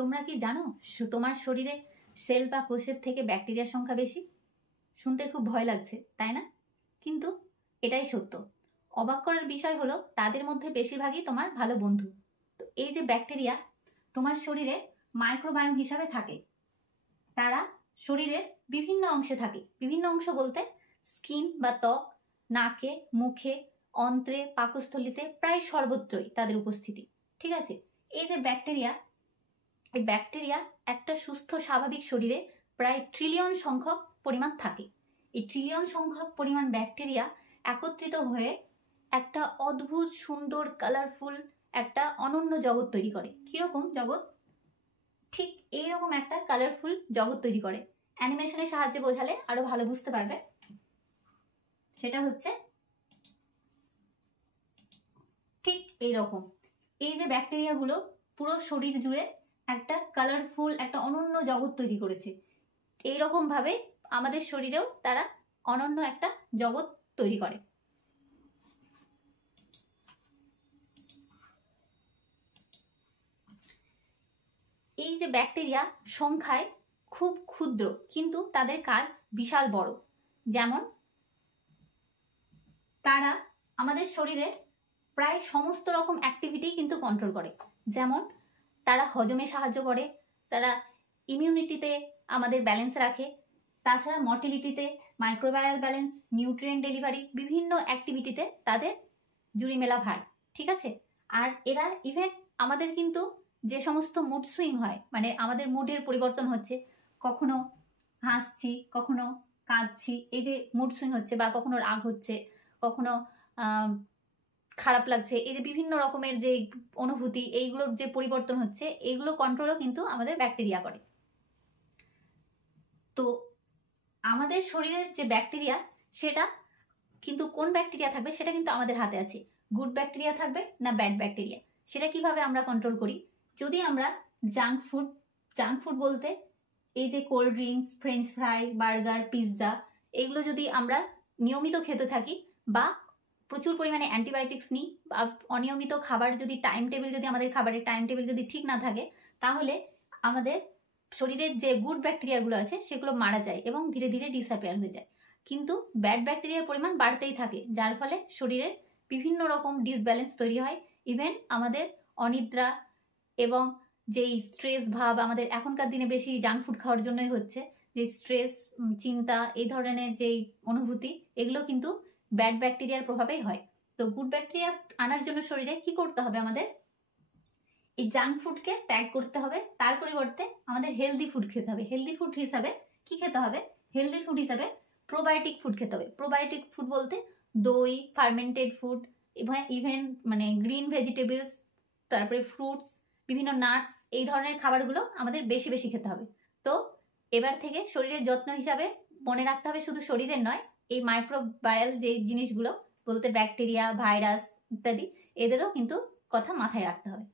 তোমরা কি জানো তোমার শরীরে সেল বা কোষের থেকে ব্যাকটেরিয়ার সংখ্যা বেশি? শুনতে খুব ভয় লাগছে, তাই না? কিন্তু এটাই সত্য। অবাক করার বিষয় হলো তাদের মধ্যে বেশিরভাগই তোমার ভালো বন্ধু। তো এই যে ব্যাকটেরিয়া তোমার শরীরে মাইক্রোবায়োম হিসাবে থাকে, তারা শরীরের বিভিন্ন অংশে থাকে। বিভিন্ন অংশ বলতে স্কিন বা ত্বক, নাকে, মুখে, অন্ত্রে, পাকস্থলীতে, প্রায় সর্বত্রই তাদের উপস্থিতি। ঠিক আছে? এই যে ব্যাকটেরিয়া, এই ব্যাকটেরিয়া একটা সুস্থ স্বাভাবিক শরীরে প্রায় ট্রিলিয়ন সংখ্যক পরিমাণ থাকে। এই ট্রিলিয়ন সংখ্যক পরিমাণ ব্যাকটেরিয়া একত্রিত হয়ে একটা অদ্ভুত সুন্দর কালারফুল একটা অনন্য জগৎ তৈরি করে। কিরকম জগৎ? ঠিক এইরকম একটা কালারফুল জগৎ তৈরি করে। অ্যানিমেশনের সাহায্যে বোঝালে আরো ভালো বুঝতে পারবে। সেটা হচ্ছে ঠিক এইরকম। এই যে ব্যাকটেরিয়াগুলো পুরো শরীর জুড়ে একটা কালারফুল একটা অনন্য জগৎ তৈরি করেছে। এইরকম ভাবে আমাদের শরীরেও তারা অনন্য একটা জগৎ তৈরি করে। এই যে ব্যাকটেরিয়া সংখ্যায় খুব ক্ষুদ্র, কিন্তু তাদের কাজ বিশাল বড়। যেমন তারা আমাদের শরীরে প্রায় সমস্ত রকম অ্যাক্টিভিটি কিন্তু কন্ট্রোল করে। যেমন তারা হজমে সাহায্য করে, তারা ইমিউনিটিতে আমাদের ব্যালেন্স রাখে, তাছাড়া মর্টিলিটিতে, মাইক্রোবায়াল ব্যালেন্স, নিউট্রিয়েন্ট ডেলিভারি, বিভিন্ন অ্যাক্টিভিটিতে তাদের জুড়ি মেলা ভার। ঠিক আছে? আর এরা ইভেন আমাদের কিন্তু যে সমস্ত মুড সুইং হয়, মানে আমাদের মুডের পরিবর্তন হচ্ছে, কখনো হাসছি, কখনো কাঁদছি, এই যে মুড সুইং হচ্ছে, বা কখনো রাগ হচ্ছে, কখনো খারাপ লাগছে, এই যে বিভিন্ন রকমের যে অনুভূতি, এইগুলোর যে পরিবর্তন হচ্ছে, এইগুলো কন্ট্রোলও কিন্তু আমাদের ব্যাকটেরিয়া করে। তো আমাদের শরীরের যে ব্যাকটেরিয়া, সেটা কিন্তু কোন ব্যাকটেরিয়া থাকবে সেটা কিন্তু আমাদের হাতে আছে। গুড ব্যাকটেরিয়া থাকবে না ব্যাড ব্যাকটেরিয়া, সেটা কিভাবে আমরা কন্ট্রোল করি? যদি আমরা জাঙ্ক ফুড বলতে এই যে cold drinks, French fry, burger, pizza, এগুলো যদি আমরা নিয়মিত খেতে থাকি, বা প্রচুর পরিমাণে অ্যান্টিবায়োটিক্স নিই, বা অনিয়মিত খাবার যদি আমাদের খাবারের টাইম টেবিল যদি ঠিক না থাকে, তাহলে আমাদের শরীরের যে গুড ব্যাকটেরিয়াগুলো আছে সেগুলো মারা যায় এবং ধীরে ধীরে ডিসঅ্যাপিয়ার হয়ে যায়। কিন্তু ব্যাড ব্যাকটেরিয়ার পরিমাণ বাড়তেই থাকে, যার ফলে শরীরের বিভিন্ন রকম ডিসব্যালেন্স তৈরি হয়। ইভেন আমাদের অনিদ্রা এবং যেই স্ট্রেস ভাব আমাদের এখনকার দিনে বেশি জাঙ্ক ফুড খাওয়ার জন্যই হচ্ছে, যে স্ট্রেস, চিন্তা, এই ধরনের যেই অনুভূতি, এগুলো কিন্তু ব্যাড ব্যাকটেরিয়ার প্রভাবেই হয়। তো গুড ব্যাকটেরিয়া আনার জন্য শরীরে কি করতে হবে? আমাদের এই জাঙ্ক ফুডকে ত্যাগ করতে হবে, তার পরিবর্তে আমাদের হেলদি ফুড খেতে হবে। হেলদি ফুড হিসাবে কি খেতে হবে? হেলদি ফুড হিসাবে প্রোবায়োটিক ফুড খেতে হবে। প্রোবায়োটিক ফুড বলতে দই, ফার্মেন্টেড ফুড, ইভেন মানে গ্রিন ভেজিটেবলস, তারপরে ফ্রুটস, বিভিন্ন নাটস, এই ধরনের খাবারগুলো আমাদের বেশি বেশি খেতে হবে। তো এবার থেকে শরীরের যত্ন হিসাবে মনে রাখতে হবে, শুধু শরীরের নয়, এই মাইক্রোবায়াল যে জিনিসগুলো বলতে ব্যাকটেরিয়া, ভাইরাস ইত্যাদি, এদেরও কিন্তু কথা মাথায় রাখতে হবে।